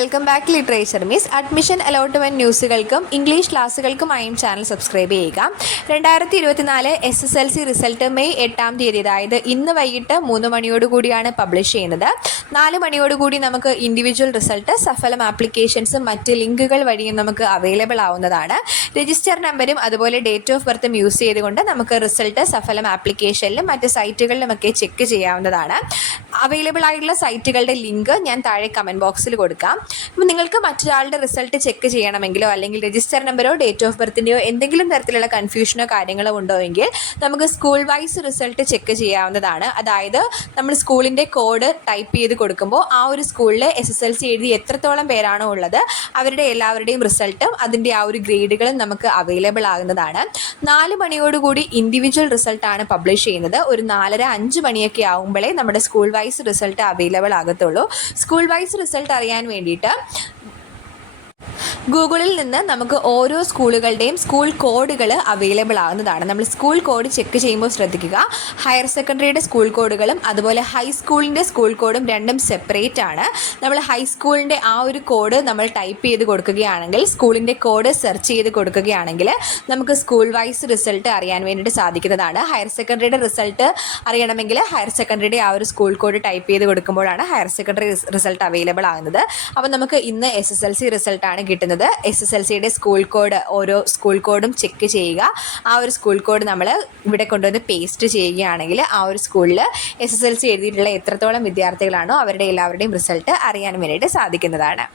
Welcome back literature miss admission allotment ന്യൂസുകൾക്കും English ക്ലാസ്സുകൾക്കുമായും channel subscribe ചെയ്യുക രണ്ടായിരത്തി ഇരുപത്തിനാല് S S L C result May എട്ടാം തീയതി അതായത് ഇന്ന് വൈകിട്ട് മൂന്ന് മണിയോടുകൂടിയാണ് പബ്ലിഷ് ചെയ്യുന്നത്. നാല് മണിയോടുകൂടി നമുക്ക് ഇൻഡിവിജ്വൽ റിസൾട്ട് സഫലം ആപ്ലിക്കേഷൻസും മറ്റ് ലിങ്കുകൾ വഴിയും നമുക്ക് അവൈലബിൾ ആവുന്നതാണ്. രജിസ്റ്റർ നമ്പരും അതുപോലെ ഡേറ്റ് ഓഫ് ബർത്തും യൂസ് ചെയ്തുകൊണ്ട് നമുക്ക് റിസൾട്ട് സഫലം ആപ്ലിക്കേഷനിലും മറ്റ് സൈറ്റുകളിലുമൊക്കെ ചെക്ക് ചെയ്യാവുന്നതാണ്. അവൈലബിൾ ആയിട്ടുള്ള സൈറ്റുകളുടെ ലിങ്ക് ഞാൻ താഴെ കമന്റ് ബോക്സിൽ കൊടുക്കാം. അപ്പോൾ നിങ്ങൾക്ക് മറ്റൊരാളുടെ റിസൾട്ട് ചെക്ക് ചെയ്യണമെങ്കിലോ അല്ലെങ്കിൽ രജിസ്റ്റർ നമ്പറോ ഡേറ്റ് ഓഫ് ബർത്തിന്റെയോ എന്തെങ്കിലും തരത്തിലുള്ള കൺഫ്യൂഷനോ കാര്യങ്ങളോ ഉണ്ടോ എങ്കിൽ നമുക്ക് സ്കൂൾ വൈസ് റിസൾട്ട് ചെക്ക് ചെയ്യാവുന്നതാണ്. അതായത് നമ്മൾ സ്കൂളിന്റെ കോഡ് ടൈപ്പ് ചെയ്ത് കൊടുക്കുമ്പോൾ ആ ഒരു സ്കൂളിൽ എസ് എസ് എൽ സി എഴുതി എത്രത്തോളം പേരാണോ ഉള്ളത് അവരുടെ എല്ലാവരുടെയും റിസൾട്ടും അതിന്റെ ആ ഒരു ഗ്രേഡുകളും നമുക്ക് അവൈലബിൾ ആകുന്നതാണ്. നാല് മണിയോടുകൂടി ഇൻഡിവിജ്വൽ റിസൾട്ടാണ് പബ്ലിഷ് ചെയ്യുന്നത്. ഒരു നാലര അഞ്ച് മണിയൊക്കെ ആകുമ്പോഴേ നമ്മുടെ സ്കൂൾ വൈസ് റിസൾട്ട് അവൈലബിൾ ആകത്തുള്ളൂ. സ്കൂൾ വൈസ് റിസൾട്ട് അറിയാൻ വേണ്ടിയിട്ട് ഗൂഗിളിൽ നിന്ന് നമുക്ക് ഓരോ സ്കൂളുകളുടെയും സ്കൂൾ കോഡുകൾ അവൈലബിൾ ആകുന്നതാണ് നമ്മൾ സ്കൂൾ കോഡ് ചെക്ക് ചെയ്യുമ്പോൾ ശ്രദ്ധിക്കുക. ഹയർ സെക്കൻഡറിയുടെ സ്കൂൾ കോഡുകളും അതുപോലെ ഹൈസ്കൂളിന്റെ സ്കൂൾ കോഡും രണ്ടും സെപ്പറേറ്റ് ആണ്. നമ്മൾ ഹൈസ്കൂളിന്റെ ആ ഒരു കോഡ് നമ്മൾ ടൈപ്പ് ചെയ്ത് കൊടുക്കുകയാണെങ്കിൽ സ്കൂളിന്റെ കോഡ് സെർച്ച് ചെയ്ത് കൊടുക്കുകയാണെങ്കിൽ നമുക്ക് സ്കൂൾ വൈസ് റിസൾട്ട് അറിയാൻ വേണ്ടിയിട്ട് സാധിക്കുന്നതാണ്. ഹയർ സെക്കൻഡറിയുടെ റിസൾട്ട് അറിയണമെങ്കിൽ ഹയർ സെക്കൻഡറിയുടെ ആ ഒരു സ്കൂൾ കോഡ് ടൈപ്പ് ചെയ്ത് കൊടുക്കുമ്പോഴാണ് ഹയർ സെക്കൻഡറി റിസൾട്ട് അവൈലബിൾ ആകുന്നത്. അപ്പോൾ നമുക്ക് ഇന്ന് എസ് എസ് എൽ സി റിസൾട്ടാണ് കിട്ടുന്നത്. എസ് എസ് എൽ സിയുടെ സ്കൂൾ കോഡ് ഓരോ സ്കൂൾ കോഡും ചെക്ക് ചെയ്യുക. ആ ഒരു സ്കൂൾ കോഡ് നമ്മൾ ഇവിടെ കൊണ്ടുവന്ന് പേസ്റ്റ് ചെയ്യുകയാണെങ്കിൽ ആ ഒരു സ്കൂളിൽ എസ് എസ് എൽ സി എഴുതിയിട്ടുള്ള എത്രത്തോളം വിദ്യാർത്ഥികളാണോ അവരുടെ എല്ലാവരുടെയും റിസൾട്ട് അറിയാൻ വേണ്ടിയിട്ട് സാധിക്കുന്നതാണ്.